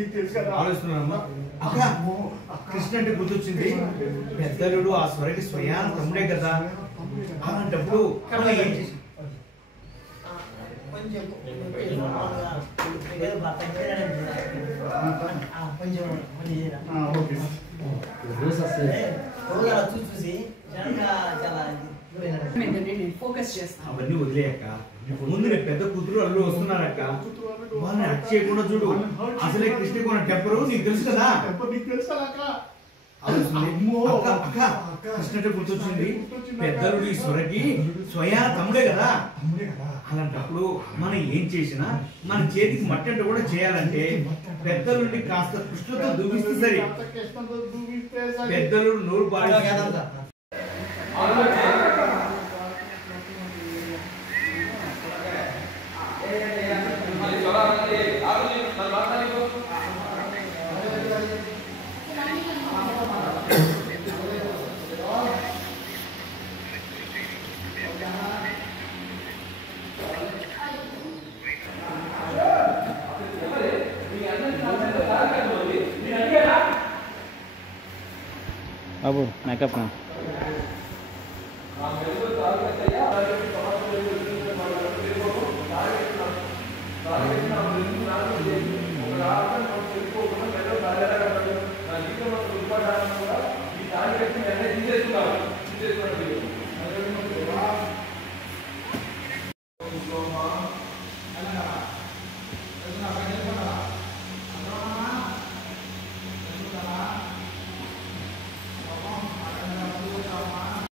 ఆలోచిస్తున్నానమ్మా. అక్క కృష్ణ అంటే గుర్తొచ్చింది. పెద్దలుడు ఆ స్వరకి స్వయాన తమ్ముడే కదా. అలాంటప్పుడు అవన్నీ వదిలేయక్క. ముందు నీ పెద్ద కూతురు అల్లు వస్తున్నారక్క. వాళ్ళని అట్ చేయకుండా చూడు. అసలే కృష్ణ కొన్న టెంపరు నీకు తెలుసు కదా. కృష్ణ అంటే గుర్తొచ్చింది. పెద్దలు ఈ స్వరకి స్వయా తమ్ముడే కదా. అలాంటప్పుడు మనం ఏం చేసినా మన చేతికి మట్టంట కూడా చేయాలంటే పెద్దలుండి కాస్త కృష్ణతో దూపిస్తే సరి. పెద్దలు నోరు బాగా अब मेकअप में